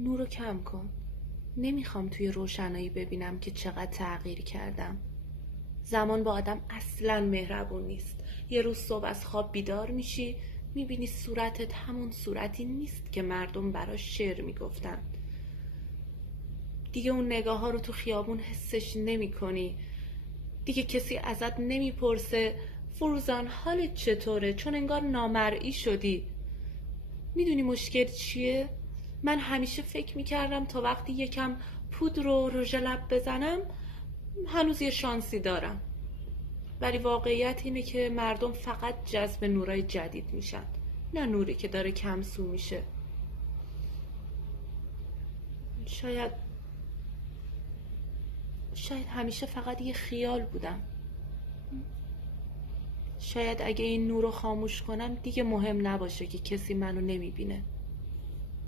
نور رو کم کن. نمیخوام توی روشنایی ببینم که چقدر تغییر کردم. زمان با آدم اصلا مهربون نیست. یه روز صبح از خواب بیدار میشی، میبینی صورتت همون صورتی نیست که مردم براش شعر میگفتن. دیگه اون نگاه ها رو تو خیابون حسش نمی کنی. دیگه کسی ازت نمیپرسه فروزان حالت چطوره، چون انگار نامرئی شدی. میدونی مشکل چیه؟ من همیشه فکر میکردم تا وقتی یکم پودر و رژ لب بزنم هنوز یه شانسی دارم، ولی واقعیت اینه که مردم فقط جذب نورای جدید میشن، نه نوری که داره کمسو میشه. شاید همیشه فقط یه خیال بودم. شاید اگه این نور رو خاموش کنم دیگه مهم نباشه که کسی منو نمیبینه.